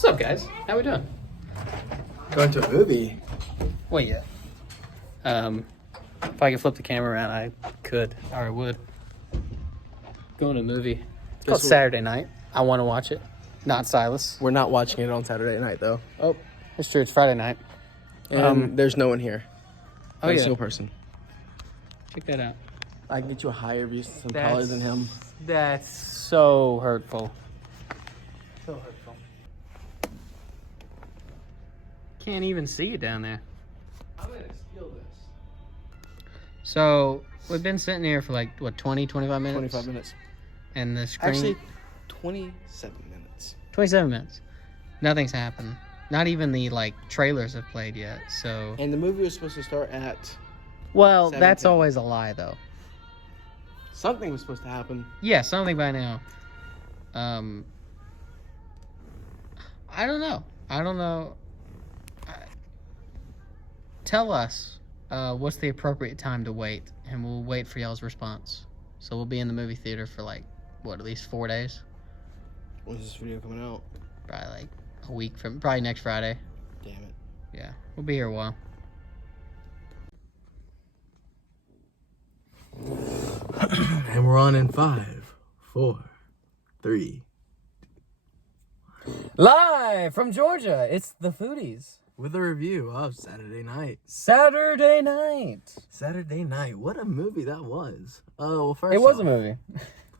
What's up, guys? How we doing? Going to a movie. Well, yeah. If I could flip the camera around, I could, or I would. Going to a movie. It's called Saturday Night. I want to watch it. Not Silas. We're not watching it on Saturday night, though. Oh, it's true. It's Friday night. And there's no one here. Oh, Not a yeah. single person. Check that out. I can get you a higher view, some taller than him. That's so hurtful. So hurtful. Can't even see you down there. I'm gonna steal this. So, we've been sitting here for like, what, 20, 25 minutes? 25 minutes. And the screen... Actually, 27 minutes. 27 minutes. Nothing's happened. Not even the, like, trailers have played yet, so... And the movie was supposed to start at... Well, 7:10. that's always a lie, though. Something was supposed to happen. Yeah, something by now. I don't know. Tell us what's the appropriate time to wait, and we'll wait for y'all's response. So we'll be in the movie theater for like, what, at least 4 days? When's this video coming out? Probably like a week from, probably next Friday. Damn it. Yeah, we'll be here a while. And we're on in 5, 4, 3. Live from Georgia, it's the Foodies. With a review of Saturday Night. Saturday night. Saturday Night. What a movie that was. Oh, well, first It was off, a movie.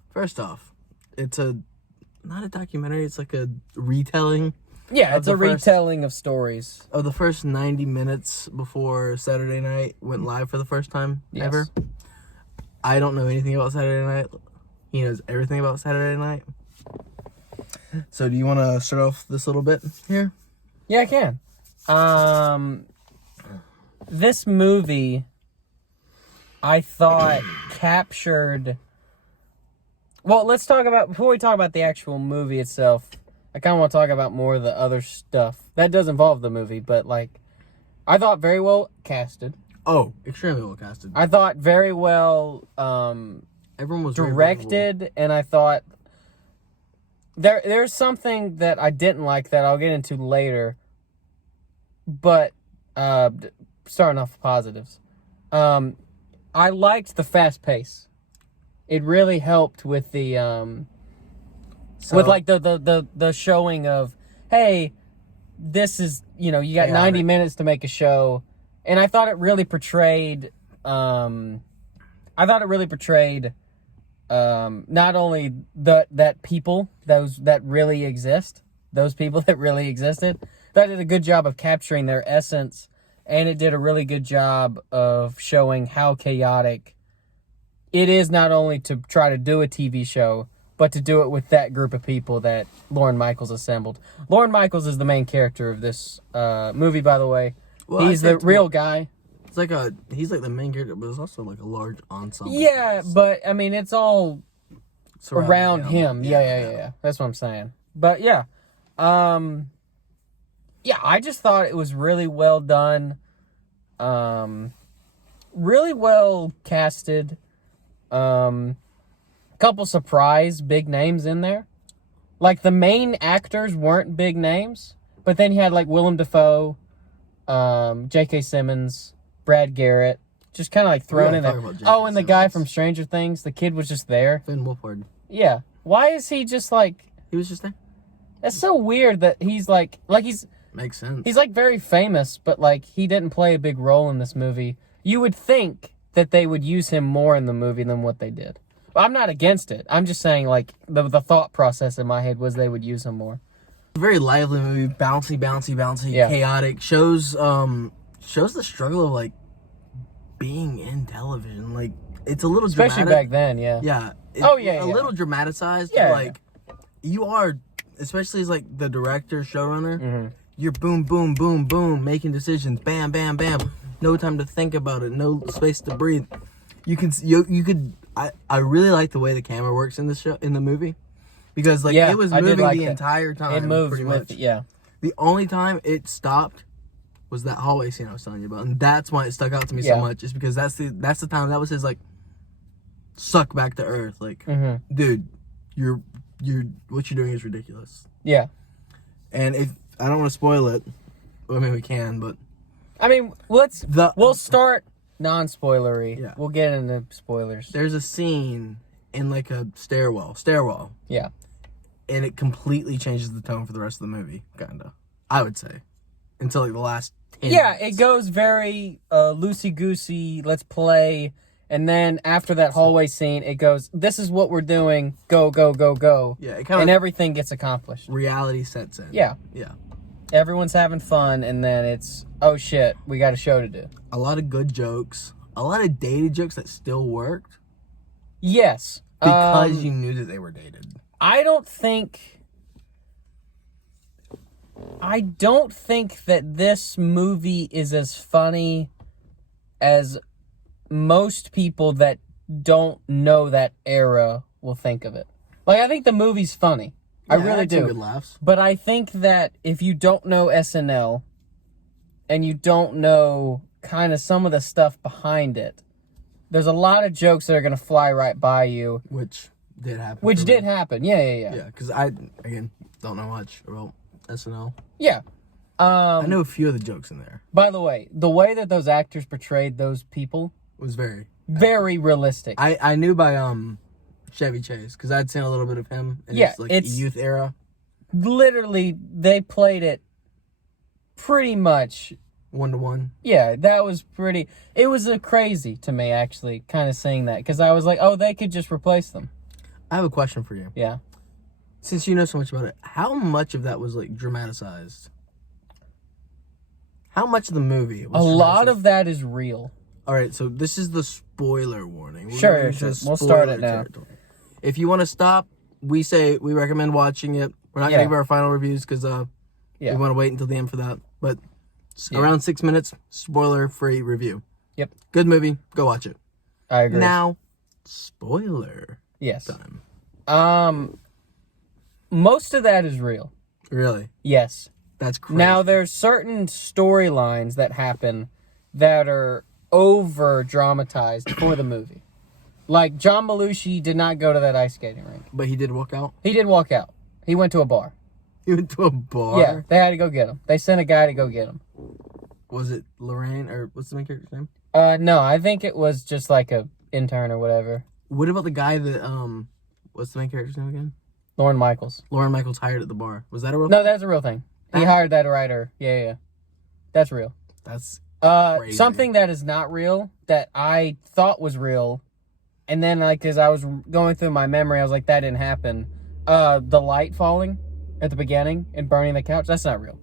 First off, it's not a documentary, it's like a retelling Yeah, Of it's the a first- retelling of stories. of the first 90 minutes before Saturday Night went live for the first time Yes. ever. I don't know anything about Saturday Night. He knows everything about Saturday Night. So do you want to start off this little bit here? Yeah, I can. This movie, I thought captured... Well, let's talk about... Before we talk about the actual movie itself, I kind of want to talk about more of the other stuff. That does involve the movie, but, like, I thought very well casted. Oh, extremely well casted. I thought very well Everyone was very directed, and I thought... There's something that I didn't like that I'll get into later, but starting off with positives. I liked the fast pace. It really helped with the with like the showing of, hey, this is, you know, you got 90 minutes to make a show, and I thought it really portrayed not only that people, those that really exist, those people that really existed, that did a good job of capturing their essence, and it did a really good job of showing how chaotic it is, not only to try to do a TV show, but to do it with that group of people that Lorne Michaels assembled. Lorne Michaels is the main character of this movie, by the way. Well, he's the real guy. It's like he's like the main character, but it's also like a large ensemble. Yeah, but I mean, it's all around him. Yeah. Yeah. That's what I'm saying. But yeah, I just thought it was really well done. Really well casted. Couple surprise big names in there. Like, the main actors weren't big names, but then you had like Willem Dafoe, J.K. Simmons, Brad Garrett, just kind of like thrown in there. Oh, and the guy from Stranger Things, the kid was just there. Finn Wolfhard. Yeah. Why is he just like... He was just there. That's so weird that he's like he's... Makes sense. He's like very famous, but like he didn't play a big role in this movie. You would think that they would use him more in the movie than what they did. I'm not against it. I'm just saying, like, the thought process in my head was they would use him more. Very lively movie, bouncy, Yeah. chaotic. Shows the struggle of like being in television. Like, it's a little Especially dramatic. back then, yeah. Yeah. Yeah. A little dramatized. Yeah, Like, you are, especially as like the director, showrunner. Mm-hmm. You're boom, boom, boom, boom, making decisions. Bam, bam, bam. No time to think about it. No space to breathe. You could. I really like the way the camera works in the movie, because like it was moving the entire time. It moves pretty with much. yeah. The only time it stopped was that hallway scene I was telling you about, and that's why it stuck out to me so much. Is because that's the time that was his like suck back to earth. Like, dude, you're what you're doing is ridiculous. Yeah. And if I don't want to spoil it, well, I mean we can, but I mean, we'll start non-spoilery. Yeah. We'll get into spoilers. there's a scene in like a stairwell, Yeah. and it completely changes the tone for the rest of the movie, kinda. I would say, until like the last 10 Yeah, minutes. it goes very loosey-goosey, let's play, and then after that hallway scene, it goes, this is what we're doing, go, go, go, go. Yeah, it kind And of everything gets accomplished. reality sets in. Yeah. Yeah. Everyone's having fun, and then it's, oh shit, we got a show to do. A lot of good jokes. A lot of dated jokes that still worked. Yes. Because you knew that they were dated. I don't think that this movie is as funny as most people that don't know that era will think of it. Like, I think the movie's funny. I Yeah, really it had some do. good laughs. But I think that if you don't know SNL and you don't know kind of some of the stuff behind it, there's a lot of jokes that are going to fly right by you. Which did happen. Which for did me. happen. Yeah. Yeah, because I, again, don't know much about SNL. Yeah. I know a few of the jokes in there. By the way that those actors portrayed those people, It was very realistic. I knew by Chevy Chase, because I'd seen a little bit of him in his like it's youth era. Literally, they played it pretty much. 1-to-1. Yeah, that was pretty. It was crazy to me, actually, kind of seeing that, because I was like, oh, they could just replace them. I have a question for you. Yeah. Since you know so much about it, how much of that was like dramatized? How much of the movie was A lot dramatized? of that is real. All right, so this is the spoiler warning. We're Sure, going into we'll start spoiler it now. territory. If you want to stop, we recommend watching it. We're not Yeah. going to give our final reviews because Yeah. we want to wait until the end for that. But around 6 minutes, spoiler-free review. Yep. Good movie. Go watch it. I agree. Now, spoiler Yes. time. Most of that is real. Really? Yes. That's crazy. Now, there's certain storylines that happen that are over-dramatized for the movie. Like, John Belushi did not go to that ice skating rink. But he did walk out? He did walk out. He went to a bar. He went to a bar? Yeah, they had to go get him. They sent a guy to go get him. Was it Lorraine, or what's the main character's name? No, I think it was just like a intern or whatever. What about the guy that, what's the main character's name again? Lorne Michaels. Lauren Michaels hired at the bar. Was that a real No, that's a real thing. He Ah. hired that writer. Yeah. That's real. That's crazy. Something that is not real that I thought was real, and then like as I was going through my memory, I was like, that didn't happen. The light falling at the beginning and burning the couch, that's not real.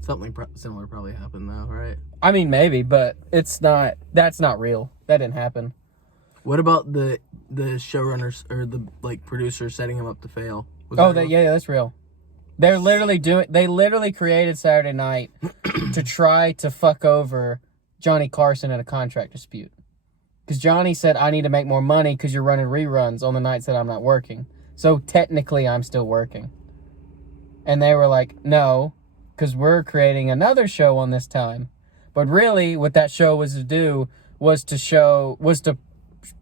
Something similar probably happened though, right? I mean, maybe, but it's not. That's not real. That didn't happen. What about the showrunners or the like producers setting him up to fail? Was Oh, that real? yeah, that's real. They literally created Saturday Night to try to fuck over Johnny Carson in a contract dispute. Because Johnny said, I need to make more money because you're running reruns on the nights that I'm not working. So technically, I'm still working. And they were like, no, because we're creating another show on this time. But really, what that show was to do was to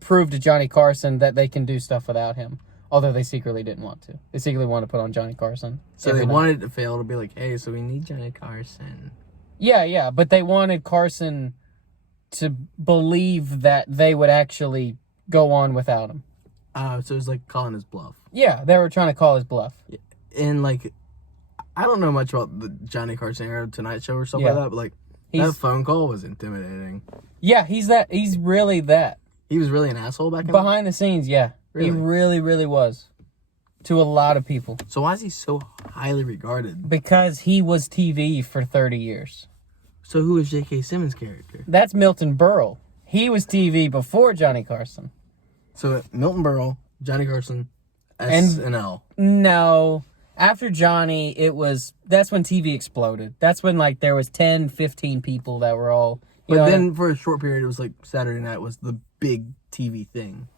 prove to Johnny Carson that they can do stuff without him. Although they secretly didn't want to. They secretly wanted to put on Johnny Carson. So every they night. wanted it to fail to be like, hey, so we need Johnny Carson. Yeah, but they wanted Carson to believe that they would actually go on without him. So it was like calling his bluff. Yeah, they were trying to call his bluff. And like, I don't know much about the Johnny Carson era Tonight Show or stuff Yeah. like that, but like, that He's- phone call was intimidating. Yeah, he's really that. He was really an asshole back in Behind the scenes, yeah. Really? He really, really was. To a lot of people. So why is he so highly regarded? Because he was TV for 30 years. So who is J.K. Simmons' character? That's Milton Berle. He was TV before Johnny Carson. So Milton Berle, Johnny Carson, And- SNL. No. After Johnny, that's when TV exploded. That's when like there was 10, 15 people that were all... But then for a short period, it was like Saturday Night was the big TV thing.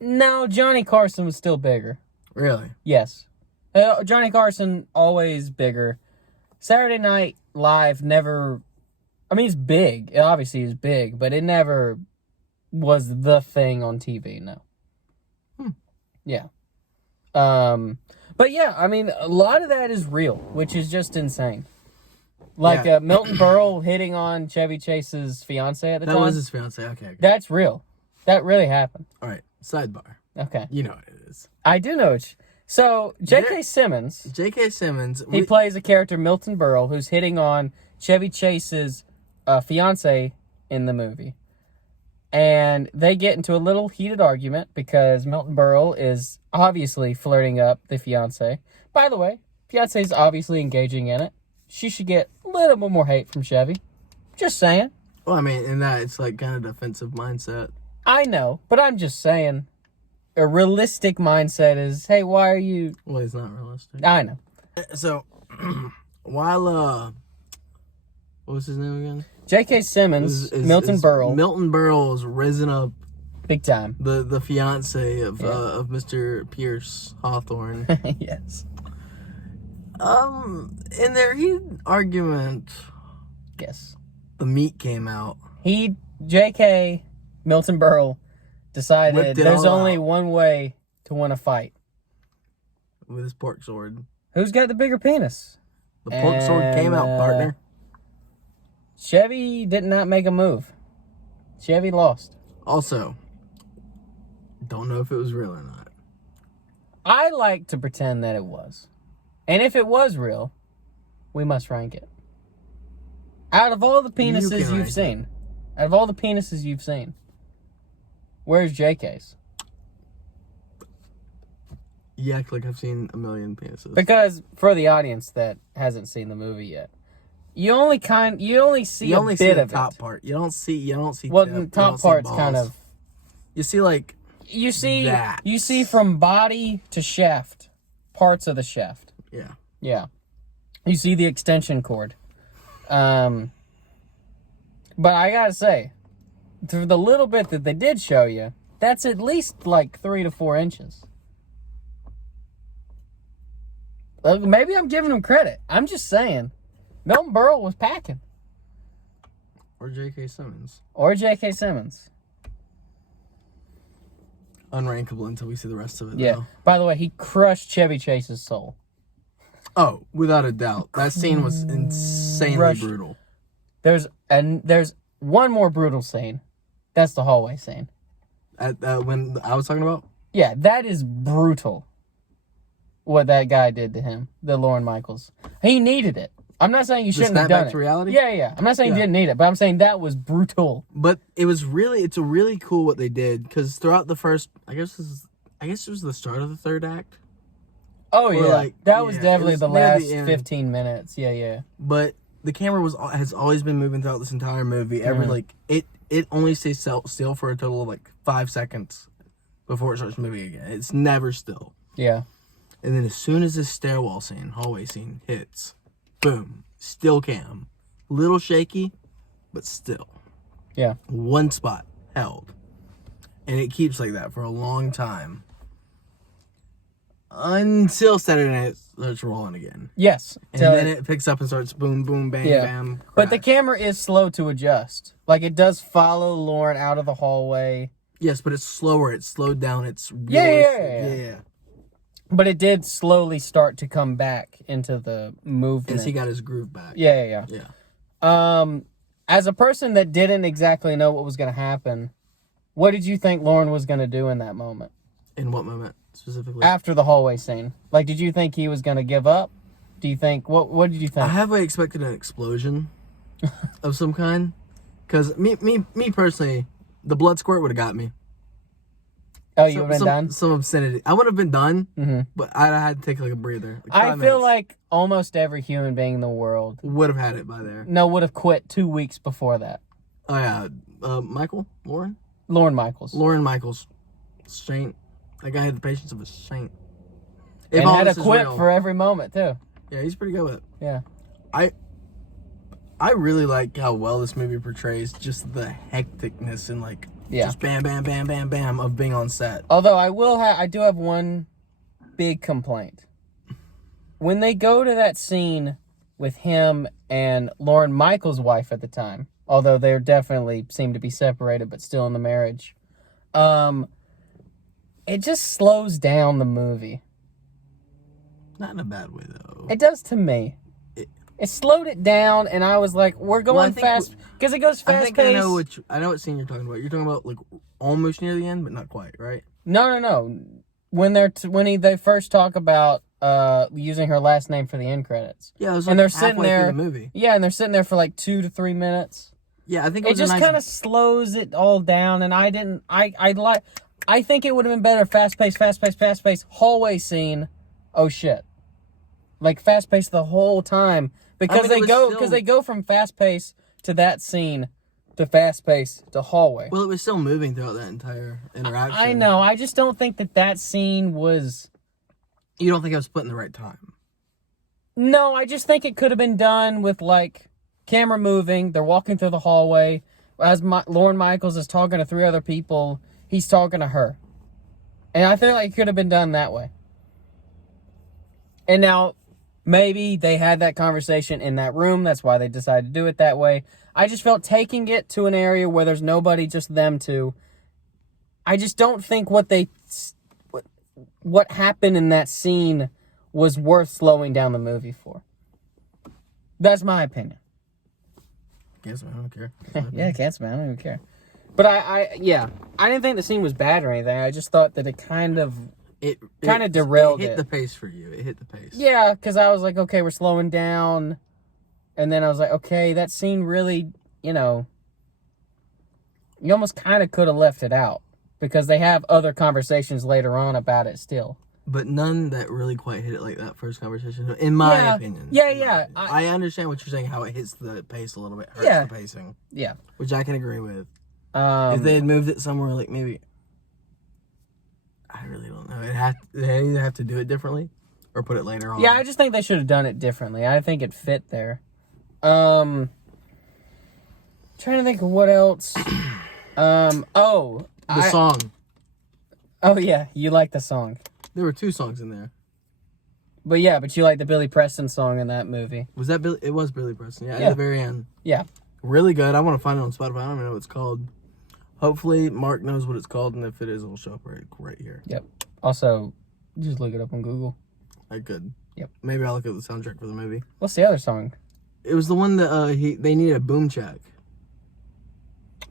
No, Johnny Carson was still bigger. Really? Yes. Johnny Carson, always bigger. Saturday Night Live never... I mean, it's big. It obviously is big, but it never was the thing on TV, no. Yeah. But yeah, I mean, a lot of that is real, which is just insane. Like Milton Berle hitting on Chevy Chase's fiance at the time. That was his fiance. Okay. That's real. That really happened. All right. Sidebar. Okay. You know what it is. I do know it. So, J.K. Simmons. J.K. Simmons. He plays a character, Milton Berle, who's hitting on Chevy Chase's fiance in the movie. And they get into a little heated argument because Milton Berle is obviously flirting up the fiance. By the way, fiance is obviously engaging in it. She should get a little bit more hate from Chevy. Just saying. Well, I mean, in that, it's like kind of defensive mindset. I know, but I'm just saying. A realistic mindset is, hey, why are you... Well, it's not realistic. I know. So, while, what was his name again? J.K. Simmons, Milton Berle. Milton Berle has risen up Big time. the fiance of Mr. Pierce Hawthorne. Yes. In their heated argument, Yes. the meat came out. J.K. Milton Berle decided Whipped it there's all only out. one way to win a fight. With his pork sword. Who's got the bigger penis? The pork sword came out, partner. Chevy did not make a move. Chevy lost. Also, don't know if it was real or not. I like to pretend that it was. And if it was real, we must rank it. Out of all the penises you've seen, where's JK's? You act like I've seen a million penises. Because for the audience that hasn't seen the movie yet, you only see a bit the of top it. part. You don't see. Well, tip, the you top don't see part's balls. kind of. You see like. You see that. You see from body to shaft, parts of the shaft. Yeah. Yeah, you see the extension cord. But I gotta say, through the little bit that they did show you, that's at least like 3 to 4 inches. Look, maybe I'm giving him credit. I'm just saying, Milton Berle was packing. Or J.K. Simmons. Or J.K. Simmons. Unrankable until we see the rest of it. Yeah. Though. By the way, he crushed Chevy Chase's soul. Oh, without a doubt. That scene was insanely brutal. There's one more brutal scene. That's the hallway scene. When I was talking about? Yeah, that is brutal. What that guy did to him, the Lorne Michaels. He needed it. I'm not saying you shouldn't have done snap back it. to reality? Yeah. I'm not saying he didn't need it, but I'm saying that was brutal. But it's really cool what they did because throughout the first, I guess it was the start of the third act. Oh yeah, that was definitely the last the 15 minutes. Yeah. But the camera has always been moving throughout this entire movie. It only stays still for a total of like 5 seconds before it starts moving again. It's never still. Yeah. And then as soon as this hallway scene hits, boom, still cam. Little shaky, but still. Yeah. One spot held. And it keeps like that for a long time. Until Saturday night starts rolling again. Yes. And then it picks up and starts boom, boom, bang, bam. Crash. But the camera is slow to adjust. Like, it does follow Lorne out of the hallway. Yes, but it's slower. It's slowed down. It's really Yeah. But it did slowly start to come back into the movement. As he got his groove back. Yeah. Yeah. As a person that didn't exactly know what was going to happen, what did you think Lorne was going to do in that moment? In what moment specifically? After the hallway scene. Like, did you think he was going to give up? Do you think, what did you think? I halfway expected an explosion of some kind. Because me personally, the blood squirt would have got me. Oh, you would have been done? Some obscenity. I would have been done, but I had to take like a breather. Like I feel like almost every human being in the world would have had it by there. would have quit 2 weeks before that. Oh yeah, Lorne Michaels. Lorne Michaels, saint. That guy had the patience of a saint. And had to quit for every moment too. Yeah, he's pretty good with it. Yeah. I really like how well this movie portrays just the hecticness and like just bam, bam, bam, bam, bam of being on set. Although I do have one big complaint. When they go to that scene with him and Lorne Michaels' wife at the time, although they definitely seem to be separated but still in the marriage, it just slows down the movie. Not in a bad way though. It does to me. It slowed it down, and I was like, "We're going fast," because it goes fast paced. I know what scene you're talking about. You're talking about like almost near the end, but not quite, right? No. When they first talk about using her last name for the end credits. Yeah, it was and like they're sitting there. Through the movie. Yeah, and they're sitting there for like 2 to 3 minutes. Yeah, I think it just kind of slows it all down, and I think it would have been better fast paced hallway scene. Oh shit. Like fast paced the whole time because they go from fast pace to that scene to fast pace to hallway. Well, it was still moving throughout that entire interaction. I know. I just don't think that scene was. You don't think it was put in the right time? No, I just think it could have been done with like camera moving. They're walking through the hallway as Lorne Michaels is talking to 3 other people. He's talking to her, and I feel like it could have been done that way. And now. Maybe they had that conversation in that room. That's why they decided to do it that way. I just felt taking it to an area where there's nobody, just them two. I just don't think what happened in that scene was worth slowing down the movie for. That's my opinion. Guess I don't care. Yeah, can't man. I don't even care. But I didn't think the scene was bad or anything. I just thought that it kind of derailed it. It hit the pace for you. It hit the pace. Yeah, because I was like, okay, we're slowing down. And then I was like, okay, that scene really, you almost kind of could have left it out. Because they have other conversations later on about it still. But none that really quite hit it like that first conversation, in my opinion. Yeah. I understand what you're saying, how it hits the pace a little bit, hurts the pacing. Yeah. Which I can agree with. If they had moved it somewhere, like maybe... I really don't know. They either have to do it differently or put it later on. Yeah, I just think they should have done it differently. I think it fit there. Trying to think of what else. The song. Oh, yeah. You like the song. There were 2 songs in there. But you like the Billy Preston song in that movie. Was that Billy? It was Billy Preston. Yeah, at the very end. Yeah. Really good. I want to find it on Spotify. I don't even know what it's called. Hopefully, Mark knows what it's called, and if it is, it'll show up right here. Yep. Also, just look it up on Google. I could. Yep. Maybe I'll look at the soundtrack for the movie. What's the other song? It was the one that they needed a boom check.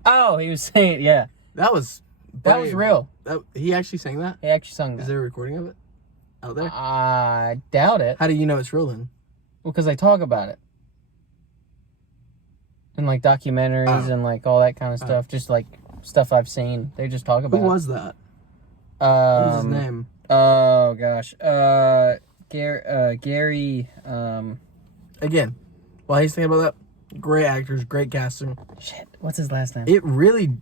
Oh, he was saying, yeah. That was real. He actually sang that? He actually sung that. Is there a recording of it out there? I doubt it. How do you know it's real then? Well, because they talk about it. In, like, documentaries and, like, all that kind of stuff. Just, like, stuff I've seen. They just talk about it. Who was that? What was his name? Oh, gosh. Gary, Again, while he's thinking about that, great actors, great casting. Shit, what's his last name? It really...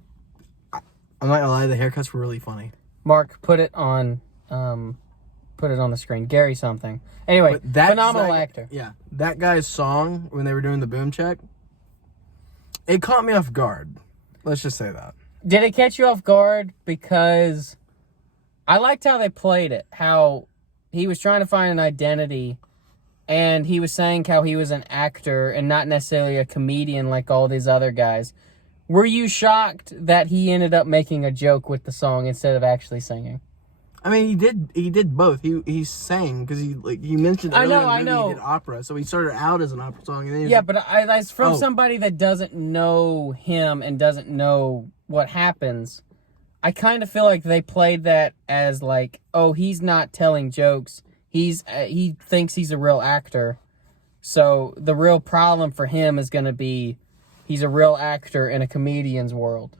I'm not gonna lie, the haircuts were really funny. Mark, put it on the screen. Gary something. Anyway, phenomenal actor. Yeah, that guy's song, when they were doing the boom check, it caught me off guard. Let's just say that. Did it catch you off guard? Because I liked how they played it. How he was trying to find an identity, and he was saying how he was an actor and not necessarily a comedian like all these other guys. Were you shocked that he ended up making a joke with the song instead of actually singing? I mean, he did both. He sang because he mentioned earlier in the movie he did opera, so he started out as an opera song. And then but as from somebody that doesn't know him and doesn't know what happens, I kind of feel like they played that as like, oh, he's not telling jokes. He thinks he's a real actor, so the real problem for him is going to be he's a real actor in a comedian's world,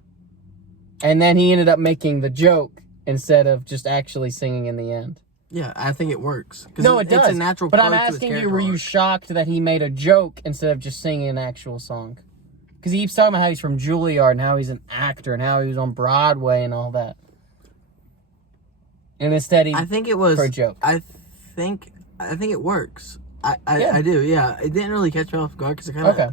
and then he ended up making the joke instead of just actually singing in the end. Yeah, I think it works. No, it does. It's a natural. But I'm asking you, were you shocked that he made a joke instead of just singing an actual song? Because he keeps talking about how he's from Juilliard and how he's an actor and how he was on Broadway and all that. And instead, I think it was for a joke. I think it works. I do. Yeah, it didn't really catch me off guard because it kind of okay.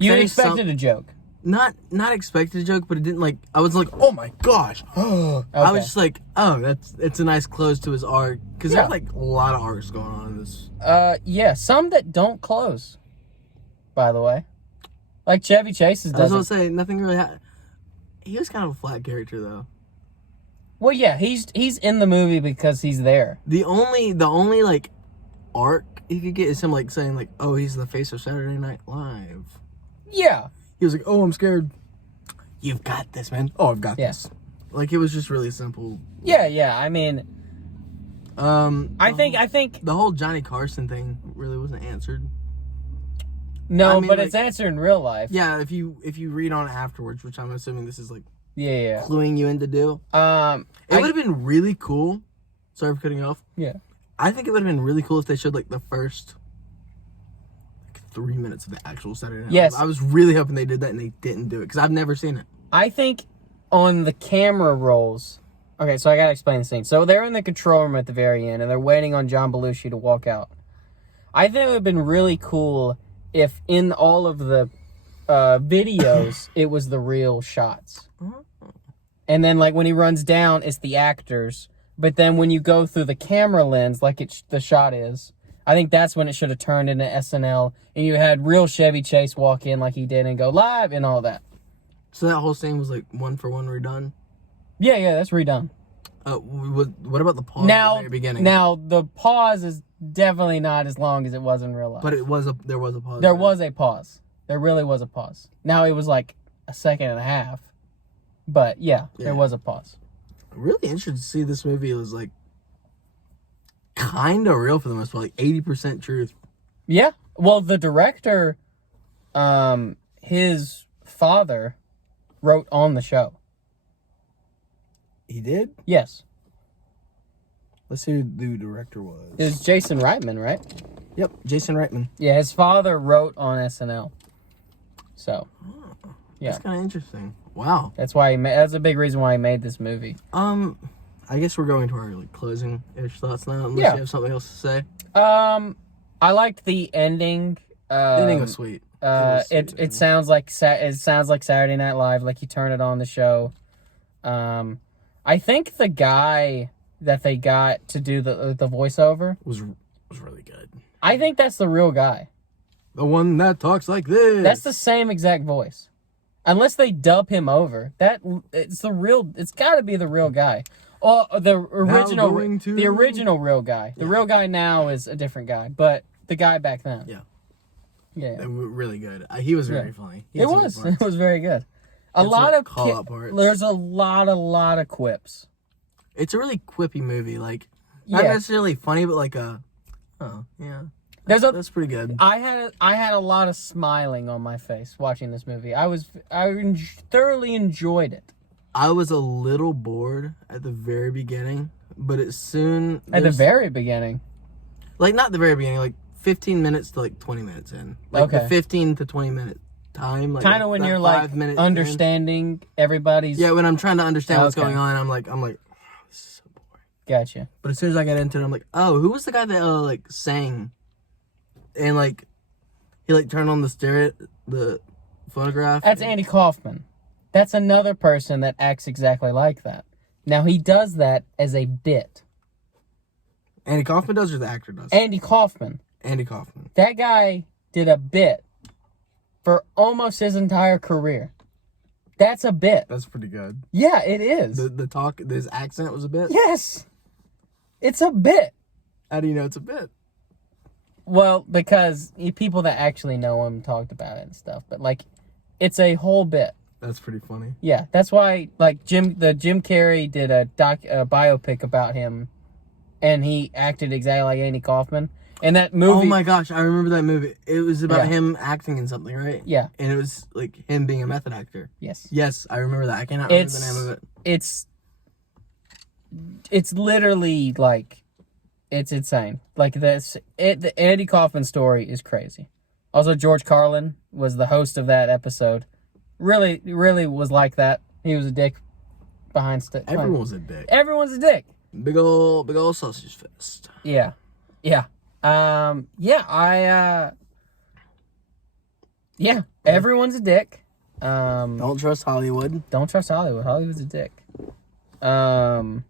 You expected a joke. Not expected a joke, but it didn't like. I was like, oh my gosh. Okay. I was just like, oh, it's a nice close to his arc because there's like a lot of arcs going on in this. Yeah, some that don't close. By the way, like Chevy Chase's doesn't. I was gonna say nothing really. He was kind of a flat character though. Well, yeah, he's in the movie because he's there. The only like arc he could get is him like saying like, "Oh, he's the face of Saturday Night Live." Yeah. He was like, "Oh, I'm scared." You've got this, man. Oh, I've got this. Like it was just really simple. Yeah. I mean, I think the whole Johnny Carson thing really wasn't answered. no, I mean, but like, it's answered in real life. Yeah, if you read on it afterwards, which I'm assuming this is like Yeah. cluing you in to do. It would have been really cool. Sorry for cutting you off. Yeah. I think it would have been really cool if they showed like the first 3 minutes of the actual Saturday Night Live. Yes. I was really hoping they did that and they didn't do it because I've never seen it. I think on the camera rolls. Okay, so I gotta explain the scene. So they're in the control room at the very end, and they're waiting on John Belushi to walk out. I think it would have been really cool if in all of the videos it was the real shots, and then like when he runs down, it's the actors. But then when you go through the camera lens, like the shot is, I think that's when it should have turned into SNL, and you had real Chevy Chase walk in like he did and go live and all that. So that whole scene was like one for one redone. Yeah, that's redone. What about the pause Now, at the very beginning? Now the pause is definitely not as long as it was in real life. But there was a pause. There was a pause. There really was a pause. Now it was like a second and a half, but yeah. There was a pause. I'm really interested to see this movie. It was like kind of real for the most part, like 80% truth. Yeah. Well, the director, his father wrote on the show. He did? Yes. Let's see who the director was. It was Jason Reitman, right? Yep, Jason Reitman. Yeah, his father wrote on SNL. So, yeah. That's kind of interesting. Wow. That's why that's a big reason why he made this movie. I guess we're going to our like closing-ish thoughts now, unless you have something else to say. I liked the ending. The ending was sweet. It sounds like Saturday Night Live. Like you turn it on the show. I think the guy that they got to do the voiceover was really good. I think that's the real guy. The one that talks like this. That's the same exact voice. Unless they dub him over. It's got to be the real guy. Oh, the original real guy. The real guy now is a different guy, but the guy back then. Yeah. Really good. He was very funny. It was very good. There's a lot of quips. It's a really quippy movie. Like, not necessarily funny, but like that's pretty good. I had a lot of smiling on my face watching this movie. I thoroughly enjoyed it. I was a little bored at the very beginning, but at the very beginning, like not the very beginning, like 15 minutes to like 20 minutes in, like the 15 to 20 minute time, like kind of when you're like understanding everybody's. Yeah, when I'm trying to understand what's going on, I'm like, oh, this is so boring. Gotcha. But as soon as I get into it, I'm like, oh, who was the guy that like sang, and like he like turned on the phonograph? That's Andy Kaufman. That's another person that acts exactly like that. Now, he does that as a bit. Andy Kaufman does or the actor does? Andy Kaufman. That guy did a bit for almost his entire career. That's a bit. That's pretty good. Yeah, it is. His accent was a bit? Yes. It's a bit. How do you know it's a bit? Well, because people that actually know him talked about it and stuff. But, like, it's a whole bit. That's pretty funny. Yeah, that's why, like, Jim Carrey did a biopic about him, and he acted exactly like Andy Kaufman. And that movie... Oh my gosh, I remember that movie. It was about him acting in something, right? Yeah. And it was, like, him being a method actor. Yes. Yes, I remember that. I cannot remember the name of it. It's literally, like, it's insane. Like, the Andy Kaufman story is crazy. Also, George Carlin was the host of that episode. Really was like that. He was a dick behind stuff. Everyone's a dick. Everyone's a dick. Big old sausage fest. Yeah. Everyone's a dick. Don't trust Hollywood. Hollywood's a dick. I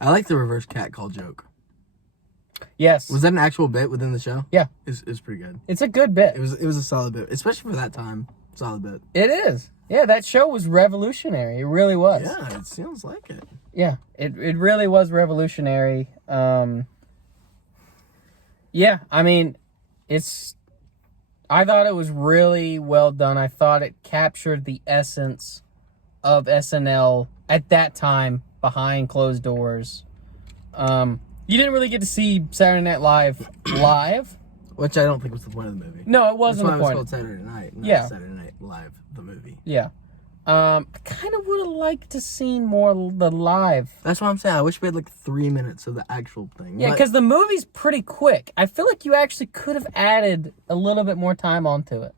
like the reverse cat call joke. Yes. Was that an actual bit within the show? Yeah. It's pretty good. It's a good bit. It was a solid bit, especially for that time. Solid bit. It is. Yeah, that show was revolutionary. It really was. Yeah, it sounds like it. Yeah, it really was revolutionary. Yeah, I mean, I thought it was really well done. I thought it captured the essence of SNL at that time, behind closed doors. You didn't really get to see Saturday Night Live live. Which I don't think was the point of the movie. No, it wasn't the That's why point. it was called Saturday Night, not Yeah. Saturday Night Live, the movie. Yeah. I kind of would have liked to seen more the live. That's what I'm saying. I wish we had like 3 minutes of the actual thing. Yeah, because the movie's pretty quick. I feel like you actually could have added a little bit more time onto it.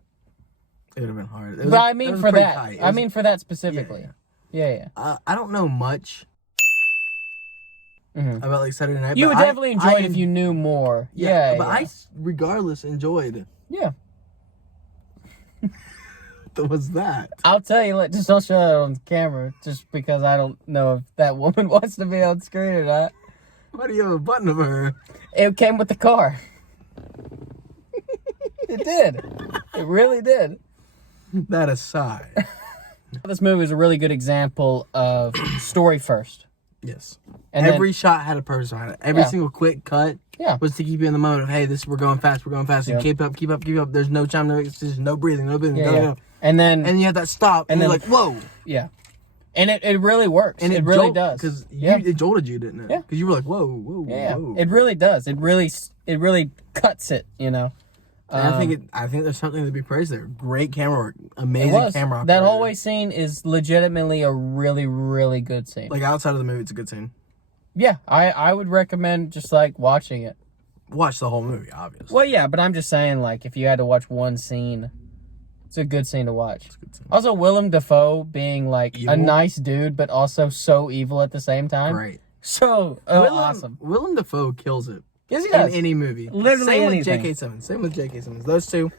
It would have been hard. But I mean for that. I mean for that specifically. Yeah. I don't know much about like Saturday Night. You but would definitely enjoy it if you knew more. Yeah, but I regardless enjoyed. Yeah. What was that? I'll tell you, just don't show that on the camera, just because I don't know if that woman wants to be on screen or not. Why do you have a button of her? It came with the car. It did. It really did. That aside. This movie is a really good example of story first. Yes. And every shot had a purpose behind it. Every single quick cut was to keep you in the moment of, hey, we're going fast. And keep up. There's no time to make decisions, no breathing. Go. And then you have that stop, and then you're like, whoa. Yeah. And it really works. And it really does. Because it jolted you, didn't it? Yeah. Because you were like, whoa. Yeah. It really does. It really cuts it, you know. And I think there's something to be praised there. Great camera work. Amazing camera operator. That hallway scene is legitimately a really, really good scene. Like, outside of the movie, it's a good scene. Yeah, I would recommend just, like, watching it. Watch the whole movie, obviously. Well, yeah, but I'm just saying, like, if you had to watch one scene, it's a good scene to watch. Also, Willem Dafoe being, like, evil. A nice dude, but also so evil at the same time. Great. So awesome. Willem Dafoe kills it. Yes, he does. In any movie. Literally Same anything. Same with J.K. Simmons. Those two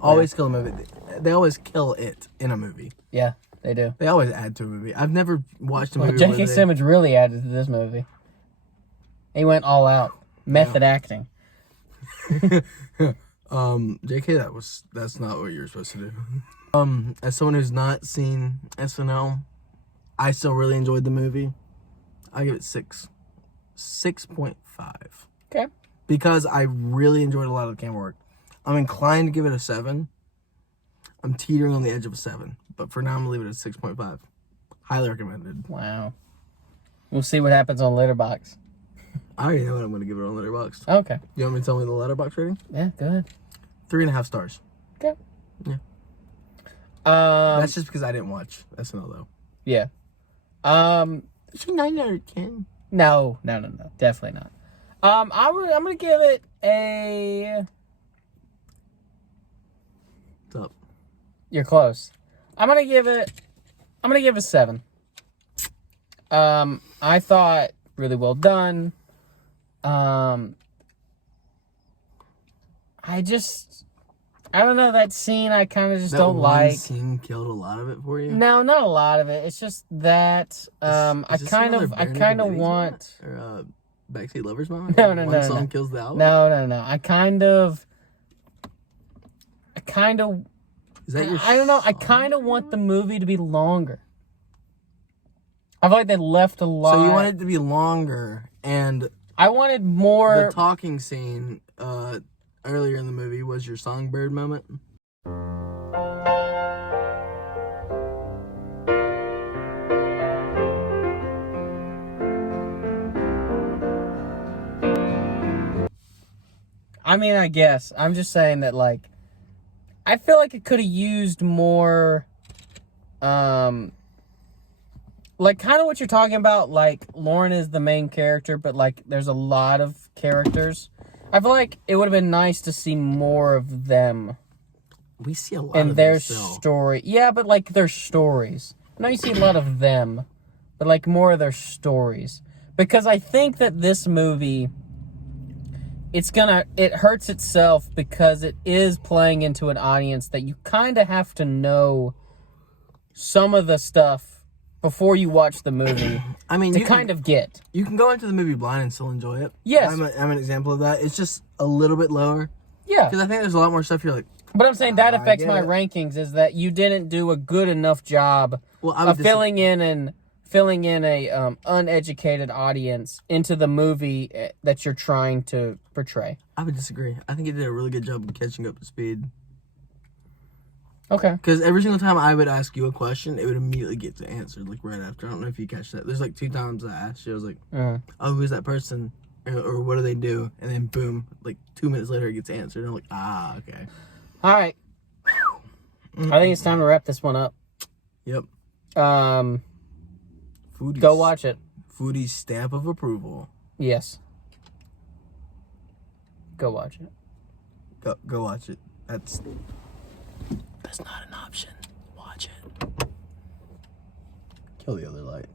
always kill a movie. They always kill it in a movie. Yeah, they do. They always add to a movie. I've never watched a movie J.K. Simmons really added to this movie. He went all out. Method acting. J.K., that's not what you're supposed to do. As someone who's not seen SNL, I still really enjoyed the movie. I give it 6.5. Okay. Because I really enjoyed a lot of the camera work. I'm inclined to give it a 7. I'm teetering on the edge of a 7. But for now, I'm going to leave it at 6.5. Highly recommended. Wow. We'll see what happens on Letterboxd. I already know what I'm going to give it on Letterboxd. Okay. You want me to tell me the Letterboxd rating? Yeah, go ahead. 3.5 stars. Okay. Yeah. That's just because I didn't watch SNL, though. Yeah. Is she 9 out of 10? No. Definitely not. I'm gonna give it a. What's up? You're close. I'm gonna give it a 7. I thought really well done. I don't know, that scene I kind of just don't like. That scene killed a lot of it for you? No, not a lot of it. It's just that I kind of want. Or Backseat Lovers moment? No. One song kills the album? No. I kind of. Is that your I don't know. song? I kind of want the movie to be longer. I feel like they left a lot. So you want it to be longer, and I wanted more. The talking scene earlier in the movie was your songbird moment. I mean, I guess. I'm just saying that, like, I feel like it could have used more, like, kind of what you're talking about. Like, Lauren is the main character, but, like, there's a lot of characters. I feel like it would have been nice to see more of them. We see a lot of their still. Story. Yeah, but, like, their stories. I know you see a lot of them, but, like, more of their stories. Because I think that this movie... it hurts itself because it is playing into an audience that you kind of have to know some of the stuff before you watch the movie. I mean, to kind of get. You can go into the movie blind and still enjoy it. Yes. I'm an example of that. It's just a little bit lower. Yeah. Because I think there's a lot more stuff you're like... But I'm saying that affects my rankings, is that you didn't do a good enough job of filling in filling in a uneducated audience into the movie that you're trying to portray. I would disagree. I think it did a really good job of catching up to speed. Okay. Because every single time I would ask you a question, it would immediately get to answered, like, right after. I don't know if you catch that. There's, like, 2 times I asked you. I was like, oh, who's that person? Or what do they do? And then, boom, like, 2 minutes later, it gets answered. I'm like, okay. All right. I think it's time to wrap this one up. Yep. Foodies. Go watch it. Foodies stamp of approval. Yes. Go watch it. Go watch it. That's not an option. Watch it. Kill the other light.